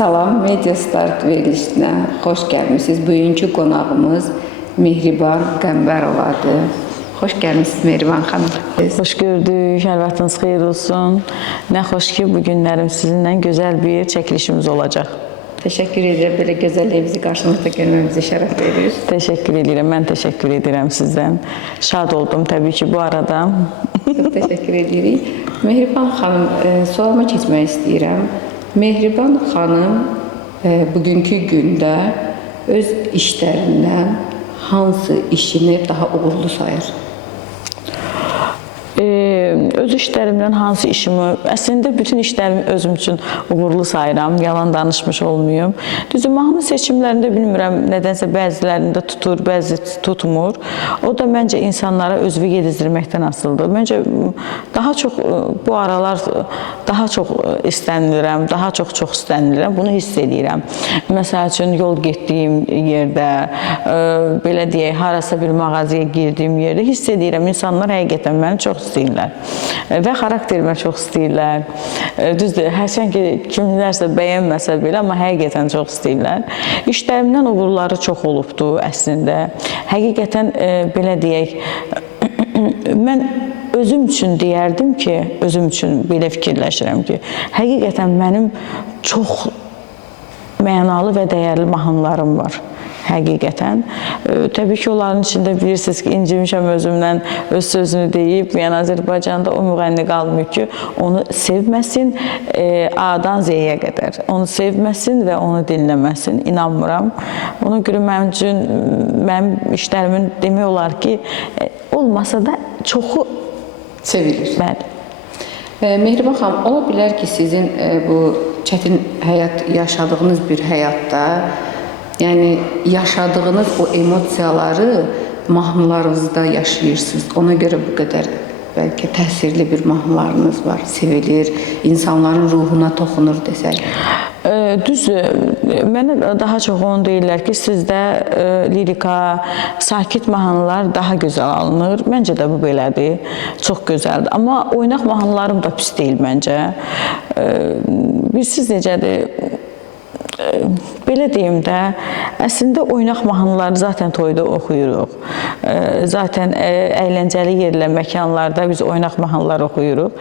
Salam, Media Start verilişinə xoş gəlmisiniz. Bugünkü qonağımız Mehriban Qəmbərovadır. Xoş gəlmisiniz Mehriban xanım. Xoş gördük, hər vaxtınız xeyir olsun. Nə xoş ki, bu günlərim sizinlə gözəl bir çəkilişimiz olacaq. Təşəkkür edirəm, belə gözəlliyimizi qarşınızda görməyimizə şərəf verir. Təşəkkür edirəm, mən təşəkkür edirəm sizdən. Şad oldum təbii ki, bu arada. Çox təşəkkür edirik. Mehriban xanım, sualıma keçmək istəyirəm. Mehriban xanım bugünkü gündə öz işlərindən hansı işini daha uğurlu sayır? Öz işlərimdən hansı işimi, əslində bütün işlərimi özüm üçün uğurlu sayıram, yalan danışmış olmayım. Düzdür, mahnı seçimlərində bilmirəm, nədənsə bəzilərində tutur, bəzi tutmur. O da məncə insanlara özünü yedizdirməkdən asılıdır. Məncə daha çox bu aralar daha çox istənilirəm, daha çox istənilirəm, bunu hiss edirəm. Məsəl üçün yol getdiyim yerdə, belə deyək, harasa bir mağazaya girdiyim yerdə hiss edirəm, insanlar həqiqətən məni çox istəyirlər və xarakterimi çox istəyirlər. Düzdür, hərçən ki, kimlərsə bəyənməsə belə, amma həqiqətən çox istəyirlər. İşlərimdən uğurları çox olubdur əslində. Həqiqətən, belə deyək, mən özüm üçün deyərdim ki, özüm üçün belə fikirləşirəm ki, həqiqətən mənim çox mənalı və dəyərli mahnılarım var. Həqiqətən. Təbii ki, onların içində bilirsiniz ki, incimişəm özümdən, öz sözünü deyib, yəni Azərbaycanda o müğənni qalmıyor ki, onu sevməsin A-dan Z-yə qədər. Onu sevməsin və onu dinləməsin, inanmıram. Ona görə mənim üçün, mənim işlərimin demək olar ki, olmasa da çoxu sevilir. Bəli. Mehriban xanım, ola bilər ki, sizin bu çətin həyat, yaşadığınız bir həyatda, yəni yaşadığınız o emosiyaları mahnılarınızda yaşayırsınız. Ona görə bu qədər bəlkə təsirli bir mahnılarınız var, sevilir, insanların ruhuna toxunur desək. Düzdür, mənə daha çox onu deyirlər ki, sizdə lirika, sakit mahnılar daha gözəl alınır. Məncə də bu belədir, çox gözəldir. Amma oynaq mahnılarım da pis deyil məncə. Bilirsiniz necədir? Belə deyim də, əslində oynaq mahnıları zaten toyda oxuyuruq. Zaten əyləncəli yerlər, məkanlarda biz oynaq mahnılar oxuyuruq.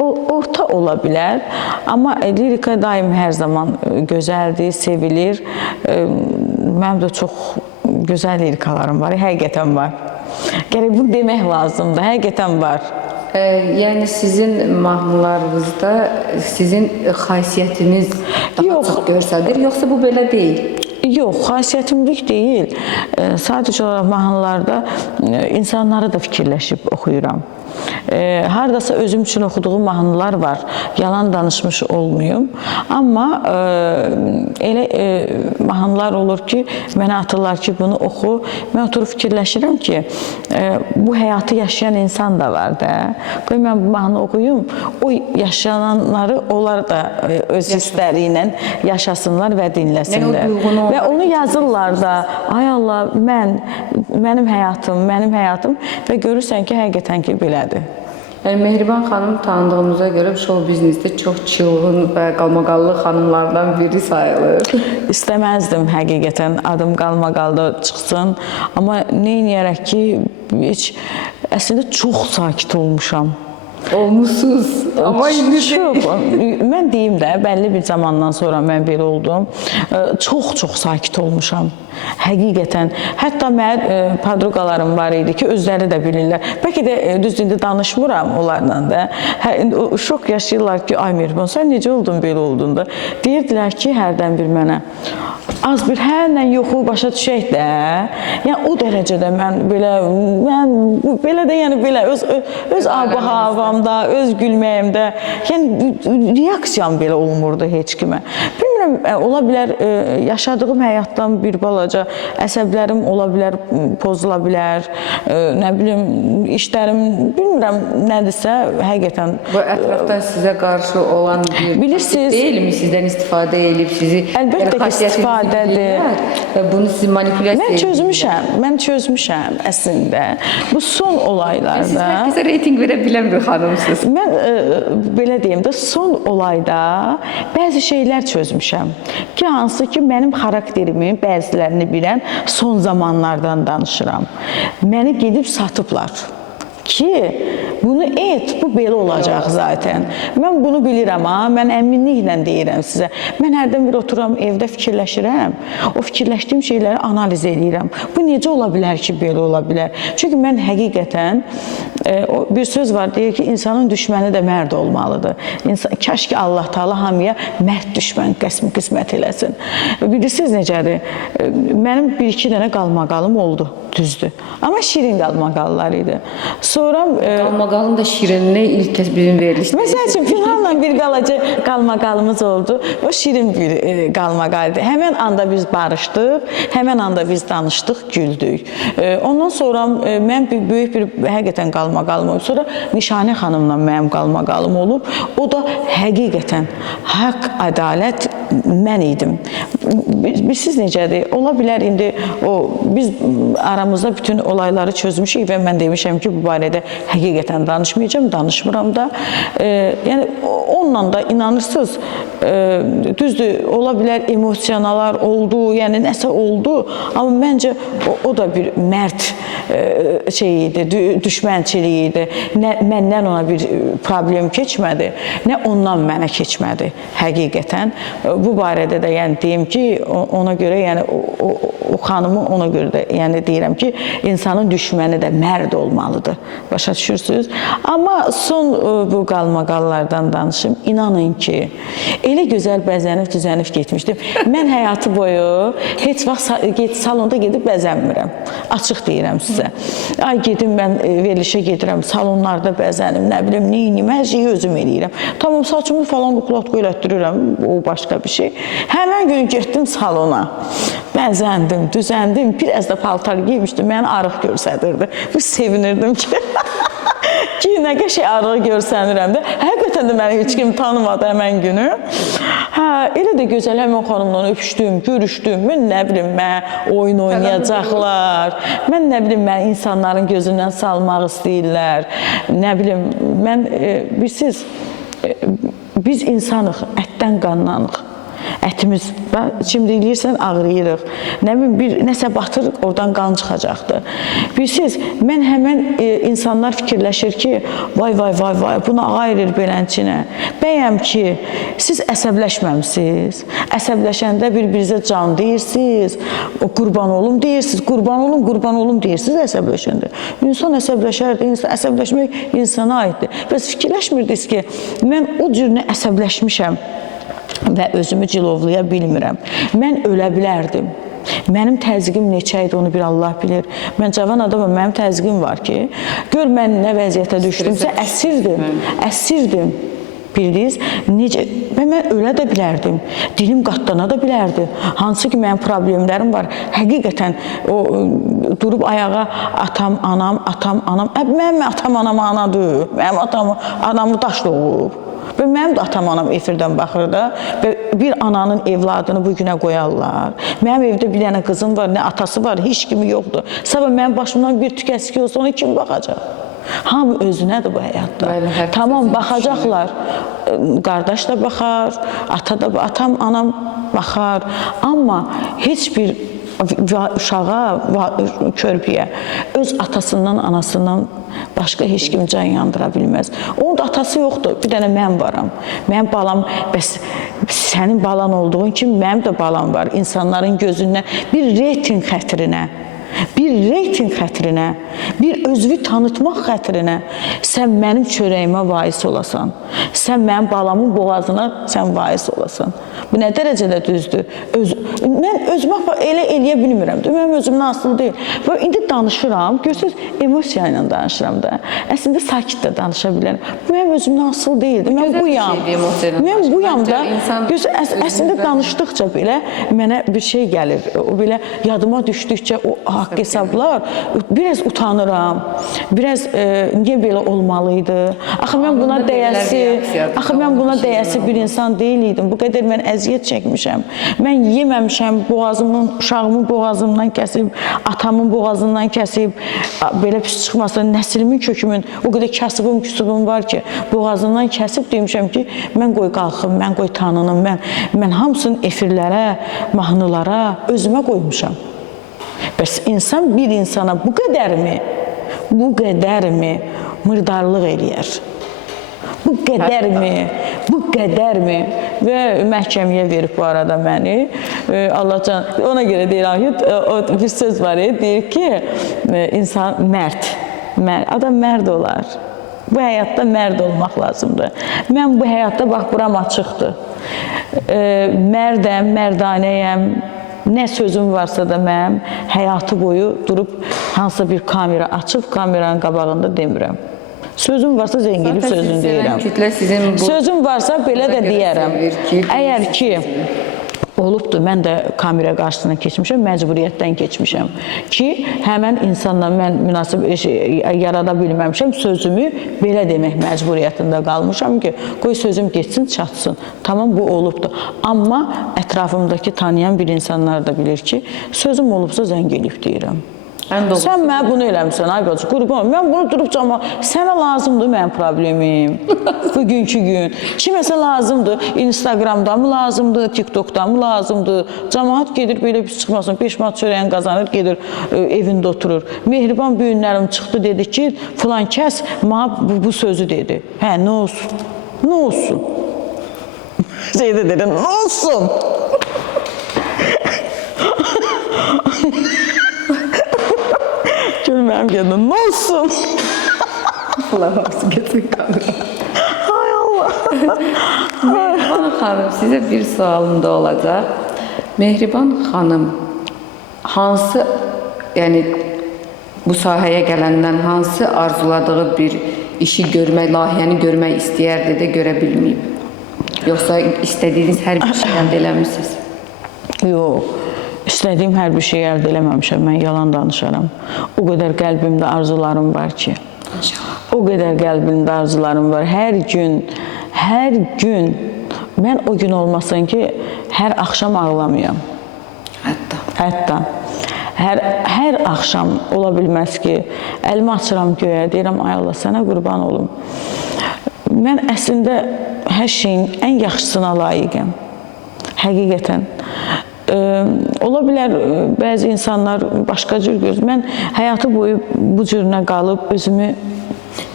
Orta ola bilər, amma lirika daim hər zaman gözəldir, sevilir. Mənim də çox gözəl lirikalarım var, həqiqətən var. Gərək bunu demək lazımdır, həqiqətən var. Yəni sizin mahnılarınızda sizin xasiyyətiniz daha çox görsədir, yoxsa bu belə deyil? Yox, xasiyyətimlik deyil. Sadəcə olaraq mahnılarda insanları da fikirləşib oxuyuram. Haradasa özüm üçün oxuduğum mahnılar var, yalan danışmış olmayım. Amma elə mahnılar olur ki, mənə atırlar ki, bunu oxu. Mən oturub fikirləşirəm ki, bu həyatı yaşayan insan da var da. Qoy mən bu mahnı oxuyum, o yaşananları onlar da öz hissləri ilə yaşasınlar və dinləsinlər. Və onu yazırlar da, ay Allah, mənim həyatım və görürsən ki, həqiqətən ki, belədir. Yəni, Mehriban xanım tanıdığımıza görə show biznesdə çox çılğın və qalmaqallı xanımlardan biri sayılır. İstəməzdim həqiqətən adım qalmaqalda çıxsın. Amma neyniyərək ki, əslində çox sakit olmuşam. Olmuşsuz. Amma indi mən deyim də, bəlli bir zamandan sonra mən belə oldum. Çox sakit olmuşam. Həqiqətən. Hətta mənim padruqalarım var idi ki, özləri də bilirlər. Bəlkə də düzdür, danışmıram onlarla da. Şok yaşayırlar ki, ay Mehriban, sən necə oldun, belə oldun da. Deyirdilər ki, hərdən bir mənə, az bir hərlə yoxu başa düşək də. Yəni, o dərəcədə mən belə də, yəni belə öz ab-havamda, öz gülməyimdə, yəni reaksiyam belə olmurdu heç kimə. Bilmirəm, ola bilər, yaşadığım həyatdan bir balaca əsəblərim ola bilər, pozula bilər, nə bilim, işlərim, bilmirəm, nədirsə, həqiqətən. Bu ətrafdan sizə qarşı olan bir deyilmi, sizdən istifadə edib, sizi əlbəttə ki, istifadədir. Və bunu sizi manipulyasiya edir. Mən çözmüşəm əslində. Bu son olaylarda... Siz herkese reyting verə bilən bir xanımsınız. Mən belə deyim də, son olayda bəzi şeylər çözmüşəm. seçmişəm ki, hansı ki, mənim xarakterimin bəzilərini bilən son zamanlardan danışıram. Məni gedib satıblar ki, bunu et, bu belə olacaq zaten. Mən bunu bilirəm, mən əminliklə deyirəm sizə. Mən hərdən bir oturam, evdə fikirləşirəm, o fikirləşdiyim şeyləri analiz edirəm. Bu necə ola bilər ki, belə ola bilər? Çünki mən həqiqətən, bir söz var, deyir ki, insanın düşməni də mərd olmalıdır. Kaş ki, Allah Teala hamıya mərd düşmən qismət eləsin. Bilirsiniz necədir? Mənim bir-iki dənə qalmaqalım oldu, düzdür. Amma şirin qalmaqallar idi. Sonra qalmaqalın da şirinliyi ilk kəs bizim verilişdir. Məsəl üçün finalla bir qalmaqalımız oldu. O şirin bir qalmaqal idi. Həmin anda biz barışdıq, həmin anda biz danışdıq, güldük. Ondan sonra mən böyük bir həqiqətən qalmaqalım oldu. Sonra Nişanə xanımla mənim qalmaqalım olub. O da həqiqətən haqq, ədalət mən idim. Siz necədir? Ola bilər indi biz aramızda bütün olayları çözmüşük və mən demişəm ki, bu barədə həqiqətən danışmayacağım, danışmıram da. Yəni, onunla da inanırsınız, düzdür, ola bilər emosionalar oldu, yəni nəsə oldu, amma məncə o da bir mərd şey idi, düşmənçiliyi idi. Məndən ona bir problem keçmədi, nə ondan mənə keçmədi həqiqətən. Bu barədə də yəni deyim ki, ona görə yəni o xanımı ona görə də yəni deyirəm ki, insanın düşməni də mərd olmalıdır. Başa düşürsünüz? Amma son bu qalmaqallardan danışım. İnanın ki, elə gözəl bəzənib, düzənib getmişdim. Mən həyatı boyu heç vaxt salonda gedib bəzənmirəm. Açıq deyirəm sizə. Ay gedim, mən verilişə gedirəm, salonlarda bəzənim, nə bilim, neyim, hər şeyi özüm eləyirəm. Tamam, saçımı falan uklatqa elətdirirəm, o başqa bir şey. Həmən gün getdim salona, bəzəndim, düzəndim, biraz da paltar giymişdim, məni arıq görsədirdi. Bu sevinirdim ki, nə qəşəng arıq görsənirəm də. Həqiqətən də məni heç kim tanımadı həmən günü. Elə də gözəl həmən xanımla öpüşdüm, görüşdüm. Mən nə bilim, mən oyun oynayacaqlar. Mən nə bilim, mən insanların gözündən salmaq istəyirlər. Nə bilim, mən, bilirsiniz, biz insanıq, ətdən qanlanıq. Ətimiz, çimdikləyirsən, ağrıyırıq. Nə bilim, nəsə batır, oradan qan çıxacaqdır. Bilirsiniz, mən həmən insanlar fikirləşir ki, vay, buna ayırır belənçinə. Bəyəm ki, siz əsəbləşməmsiniz. Əsəbləşəndə bir-birinizə can deyirsiniz, qurban olum deyirsiniz, qurban olum deyirsiniz əsəbləşəndə. İnsan əsəbləşərdir, əsəbləşmək insana aiddir. Bəs fikirləşmirdiniz ki, mən o cürünə əsəbləşmişəm və özümü cilovlaya bilmirəm. Mən ölə bilərdim. Mənim təzyiqim neçə idi, onu bir Allah bilir. Mən cavan adamım, mənim təzyiqim var ki, gör mən nə vəziyyətə düşdümsə, əsirdim. Bildiniz, necə? Və mən ölə də bilərdim, dilim qatlana da bilərdi. Hansı ki, mənim problemlərim var. Həqiqətən, durub ayağa atam, anam. Mənim atam, anam anadır. Mənim anamı daş doğub. Və mənim də atam-anam efirdən baxır da və bir ananın evladını bu günə qoyarlar. Mənim evdə bir dənə qızım var, nə atası var, heç kimi yoxdur. Sabah mənim başımdan bir tük əski olsa, ona kim baxacaq? Hamı özünədir bu həyatda. Tamam, baxacaqlar. Qardaş da baxar, atam, anam baxar. Amma heç bir uşağa, körpüyə öz atasından, anasından başqa heç kim can yandıra bilməz. Onun da atası yoxdur, bir dənə mən varam. Mənim balam, bəs sənin balan olduğun kimi mənim də balam var. İnsanların gözündən bir reyting xətrinə, bir özünü tanıtmaq xətrinə sən mənim çörəyimə vais olasan, sən mənim balamın boğazına sən vais olasan. Bu nə dərəcədə düzdür? Mən özümə elə eləyə bilmirəm. Mənim özümdən asılı deyil. Və indi danışıram, görürsünüz, emosiya ilə danışıram da. Əslində sakit də danışa bilərəm. Bu mənim özümdən asılı deyildir. Mən buyam da, əslində danışdıqca belə mənə bir şey gəlir. O belə yadıma düşdükcə, haqq hesablar, biraz utanıram. Biraz niyə belə olmalıydı? Axı mən buna dəyəsi bir insan deyil idim. Bu qədər mən əziyyət çəkmişəm. Mən yeməmişəm, uşağımın boğazımdan kəsib, atamın boğazından kəsib, belə pis çıxmasa, nəslimin kökümün o qədər kasıbım var ki, boğazından kəsib demişəm ki, mən qoy qalxım, mən qoy tanınım, mən hamısını efirlərə, mahnılara özümə qoymuşam. Bəs insan bir insana bu qədərmi mırdarlıq eləyər? Bu qədərmi və məhkəməyə verib bu arada məni. Allah can, ona görə deyirəm ki, bir söz var, deyir ki, insan adam mərd olar. Bu həyatda mərd olmaq lazımdır. Mən bu həyatda, bax, buram açıqdır. Mərdəm, mərdanəyəm, nə sözüm varsa da mənim həyatı boyu durub hansısa bir kamera açıb, kameranın qabağında demirəm. Sözüm varsa zəngilib sözünü deyirəm. Sözüm varsa belə də deyərəm. Əgər ki, olubdur, mən də kamera qarşısına keçmişəm, məcburiyyətdən keçmişəm ki, həmən insanla mən münasib yarada bilməmişəm, sözümü belə demək məcburiyyətində qalmışam ki, qoy sözüm geçsin, çatsın. Tamam, bu olubdur. Amma ətrafımdakı tanıyan bir insanlar da bilir ki, sözüm olubsa zəng elib deyirəm. Sən mənə bunu eləmişsən, ay qocaq, qurban, mən bunu durub cama, sənə lazımdır mənim problemim, bugünkü gün. Kiməsə lazımdır, Instagramda mı lazımdır, TikTokda mı lazımdır, camaat gedir, belə pis çıxmasın, 5 manat çörəyin qazanır, gedir, evində oturur. Mehriban büyünlərim çıxdı, dedi ki, filan kəs bu sözü dedi. Hə, nə olsun? Nə olsun? Şeydə dedi, nə olsun? Mənim gəldim, nə olsun? Allah olsun, geçsin kamera. Ay Allah. Mehriban xanım, sizə bir sualım da olacaq. Mehriban xanım, hansı, yəni bu sahəyə gələndən hansı arzuladığı bir işi görmək, layihəni görmək istəyərdi də görə bilməyib? Yoxsa istədiyiniz hər bir şey əldə eləmişsiniz? Yox. İstədiyim hər bir şey əldə eləməmişəm, mən yalan danışaram. O qədər qəlbimdə arzularım var ki. O qədər qəlbimdə arzularım var. Hər gün, mən o gün olmasın ki, hər axşam ağlamayam. Hətta. Hər axşam ola bilməz ki, əlimi açıram göyə, deyirəm, ay Allah, sənə qurban olum. Mən əslində hər şeyin ən yaxşısına layiqəm. Həqiqətən. Ola bilər, bəzi insanlar başqa cür gözür. Mən həyatı boyu bu cürünə qalıb özümü...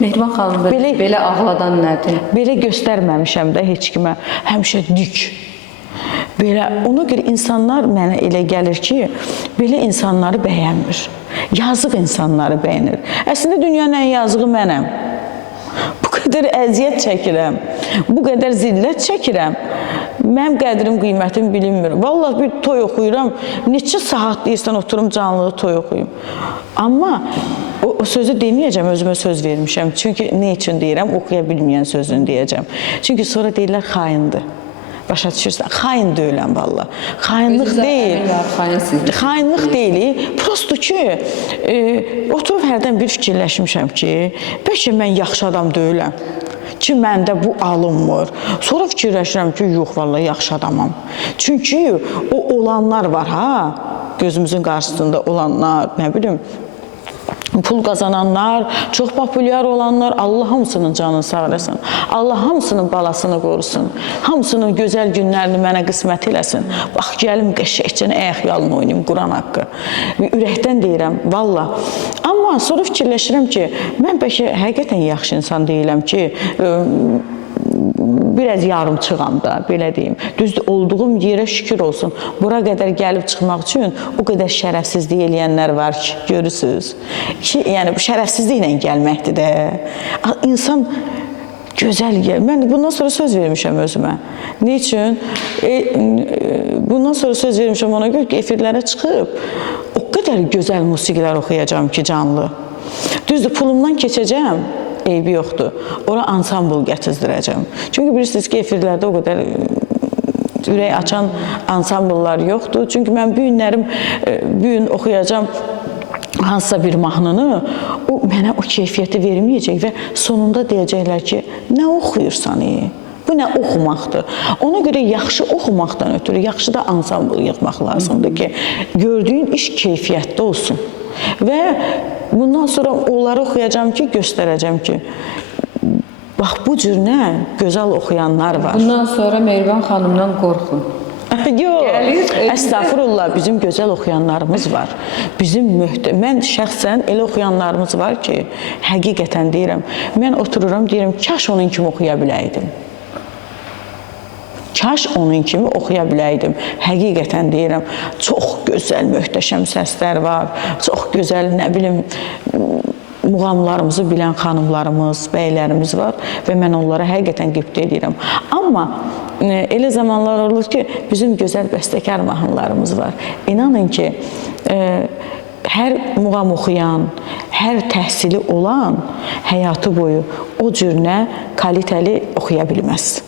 Mehriban xanım, belə ağladan nədir? Belə göstərməmişəm də heç kimə. Həmişə dik. Belə, ona görə insanlar mənə elə gəlir ki, belə insanları bəyənmir. Yazıq insanları bəyənir. Əslində dünyanın ən yazığı mənəm. Bu qədər əziyyət çəkirəm, bu qədər zillət çəkirəm. Mənim qədrim, qiymətim bilinmir. Vallahi bir toy oxuyuram, neçə saat deyirsən oturum canlı toy oxuyum. Amma o sözü deməyəcəm, özümə söz vermişəm. Çünki nə üçün deyirəm, oxuya bilməyən sözünü deyəcəm. Çünki sonra deyirlər xaindir. Başa düşürsən, xain deyiləm valla. Xainlıq deyil. Xainlıq deyil. Prosto ki, oturub hərdən bir fikirləşmişəm ki, bəlkə mən yaxşı adam deyiləm. Ki, məndə bu alınmır. Sonra fikirləşirəm ki, yox, valla, yaxşı adamam. Çünki o olanlar var, ha, gözümüzün qarşısında olanlar, nə bilim, pul qazananlar, çox populyar olanlar, Allah hamısının canını sağ eləsin. Allah hamısının balasını qorusun. Hamısının gözəl günlərini mənə qismət eləsin. Bax, gəlim qəşəkcən əyək yalını oynayım, Quran haqqı. Ürəkdən deyirəm, valla. Amma sonra fikirləşirəm ki, mən bəlkə həqiqətən yaxşı insan deyiləm ki, biraz yarımçığam da, belə deyim. Düzdür, olduğum yerə şükür olsun. Bura qədər gəlib çıxmaq üçün o qədər şərəfsizlik eləyənlər var ki, görürsünüz. Yəni, bu şərəfsizliklə gəlməkdir də. İnsan gözəl gəlir. Mən bundan sonra söz vermişəm özümə. Ne üçün? Bundan sonra söz vermişəm ona görə ki, efirlərə çıxıb o qədər gözəl musiqilər oxuyacağım ki, canlı. Düzdür, pulumdan keçəcəm. Eybi yoxdur. Ora ansambl gətizdirəcəm. Çünki bilirsiniz ki, efirlərdə o qədər ürək açan ansambllar yoxdur. Çünki mən bu günlərim, bu gün oxuyacam hansısa bir mahnını, o mənə o keyfiyyəti verməyəcək və sonunda deyəcəklər ki, nə oxuyursan, bu nə oxumaqdır. Ona görə yaxşı oxumaqdan ötürü, yaxşı da ansambl yığmaq lazımdır ki, gördüyün iş keyfiyyətli olsun. Və bundan sonra onları oxuyacağım ki, göstərəcəm ki, bax, bu cür nə gözəl oxuyanlar var. Bundan sonra Mehriban xanımdan qorxun. Yox, əstəğfurullah, bizim gözəl oxuyanlarımız var. Mən şəxsən elə oxuyanlarımız var ki, həqiqətən deyirəm, mən otururam, deyirəm, kaş onun kimi oxuya biləydim. Kaş onun kimi oxuya biləydim. Həqiqətən deyirəm, çox gözəl, möhtəşəm səslər var, çox gözəl, nə bilim, muğamlarımızı bilən xanımlarımız, bəylərimiz var və mən onlara həqiqətən qibtə edirəm. Amma elə zamanlar olur ki, bizim gözəl bəstəkar mahnılarımız var. İnanın ki, hər muğam oxuyan, hər təhsili olan həyatı boyu o cürünə kalitəli oxuya bilməz.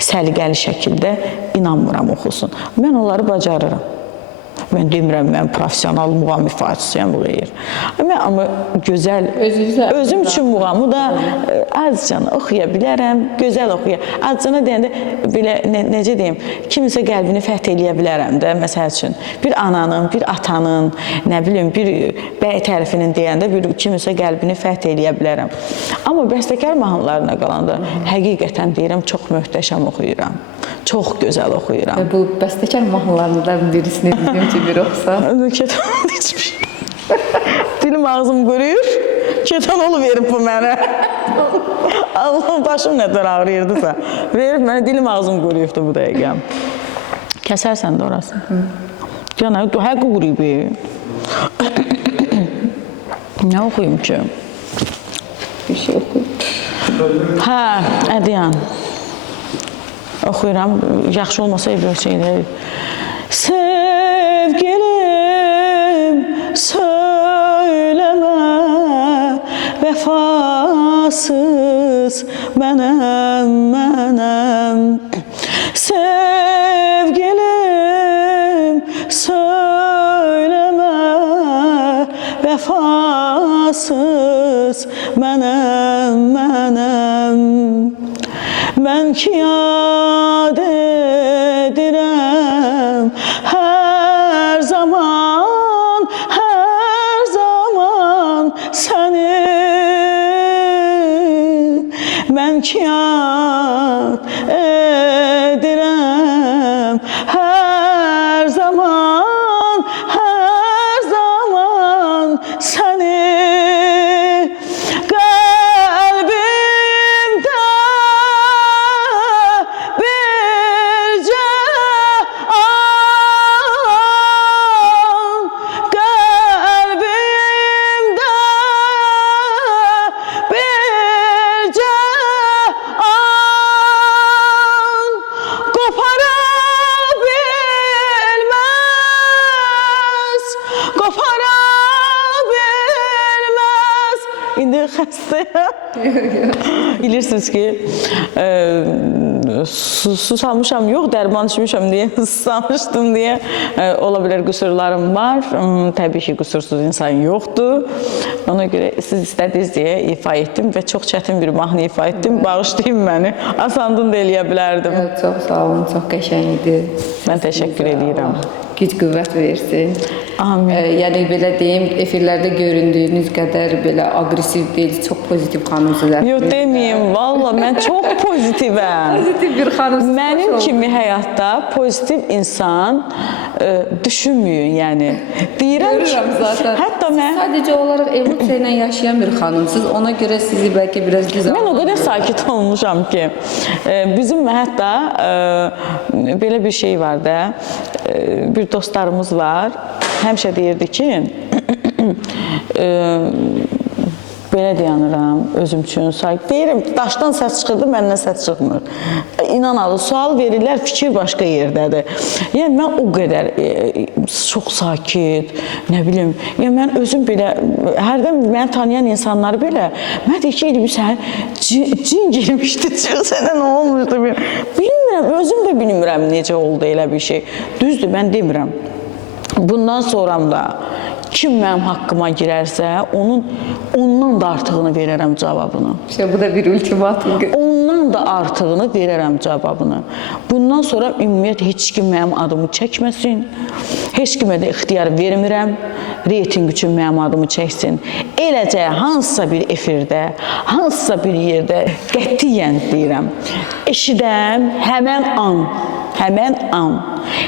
Səliqəli şəkildə inanmıram oxusun. Mən onları bacarıram. Mən demirəm, mən profesional muğam ifaçısıyam bu qeyir. Amma gözəl, özüm üçün muğamı da azcana oxuya bilərəm, gözəl oxuya. Azcana deyəndə, belə, necə deyim, kimisə qəlbini fəth eləyə bilərəm də, məsəl üçün. Bir ananın, bir atanın, nə bilim, bir bəy tərifinin deyəndə, kimisə qəlbini fəth eləyə bilərəm. Amma bəstəkar mahnılarına qalanda, həqiqətən deyirəm, çox möhtəşəm oxuyuram. Çox gözəl oxuyuram. Bu bəstəkar mahnılarından birisini dedim ki, bir oxusa. Ketan içmiş. Dilim ağzım quruyur. Ketan verib bu mənə. Allah'ım, başım nətər ağrıyırdısa. Verib mənə, dilim ağzım quruyubdur bu dəqiqə. Kəsərsən də orası. Canım, həqqı quruyub. Nə oxuyum ki? Bir şey oxuyum. Hə, Ədiyan. Oxuyuram, yaxşı olmasa bir şeydir. Sevgilim, söyləmə, vəfasız mənəm. Sevgilim, söyləmə, vəfasız mənəm. Mən ki yad edirəm hər zaman səni. Mən ki yad edirəm hər zaman səni. İndi xəstəyəm. Bilirsiniz ki, susamışam, yox, dərman içmişəm deyə, susamışdım deyə. Ola bilər qüsurlarım var. Təbii ki, qüsursuz insan yoxdur. Ona görə siz istədiniz deyə ifa etdim və çox çətin bir mahnı ifa etdim. Bağışlayın məni. Asandın da eləyə bilərdim. Çox sağ olun, çox qəşəng idi. Mən təşəkkür edirəm. Güc qüvvət versin. Amin. Yəni belə deyim, efirlərdə göründüyünüz qədər belə aqressiv deyil, çox pozitiv xanımsınız. Yox, deməyim, valla mən çox pozitivəm. Pozitiv bir xanımsınız. Mənim kimi həyatda pozitiv insan düşünməyin, yəni. Deyirəm ki, hətta mən... Sadəcə olaraq emosiya ilə yaşayan bir xanımsınız, ona görə sizi bəlkə biraz güzel... Mən o qədər sakit olmuşam ki, bizim hətta belə bir şey var da, bir dostlarımız var, həmişə deyirdi ki, belə dayanıram özüm üçün, deyirəm, daşdan səs çıxırdı, məndən səs çıxmır. İnanalı, sual verirlər, fikir başqa yerdədir. Yəni, mən o qədər çox sakit, nə bilim, yəni mən özüm belə, hərdən məni tanıyan insanları belə, mən deyir ki, sən cin girmişdi, sənə nə olmuşdu, bilmirəm, özüm də bilmirəm necə oldu elə bir şey. Düzdür, mən demirəm. Bundan sonra da kim mənim haqqıma girərsə, ondan da artığını verərəm cavabını. İşte bu da bir ultimatum. Ondan da artığını verərəm cavabını. Bundan sonra ümumiyyətlə heç kim mənim adımı çəkməsin. Heç kimə də ixtiyar vermirəm. Reyting üçün mənim adımı çəksin. Eləcə hansısa bir efirdə, hansısa bir yerdə qətiyyən deyirəm. Eşidəm həmən an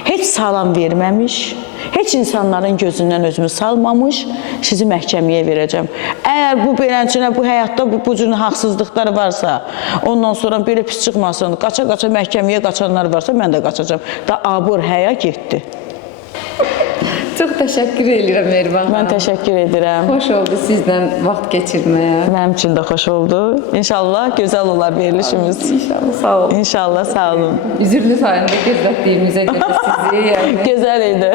heç salam verməmiş, heç insanların gözündən özümü salmamış, sizi məhkəməyə verəcəm. Əgər bu beləncə, bu həyatda bu cür haqsızlıqlar varsa, ondan sonra belə pis çıxmasın, qaça-qaça məhkəməyə qaçanlar varsa, mən də qaçacam. Da abur həya getdi. Çox təşəkkür edirəm Mehriban xanım. Mən təşəkkür edirəm. Xoş oldu sizlə vaxt keçirməyə. Mənim üçün də xoş oldu. İnşallah gözəl olar verilişimiz. İnşallah, sağ olun. İnşallah, sağ olun. Üzürlü sayında gözlətdiyimizə görə sizi. Gözəl idi.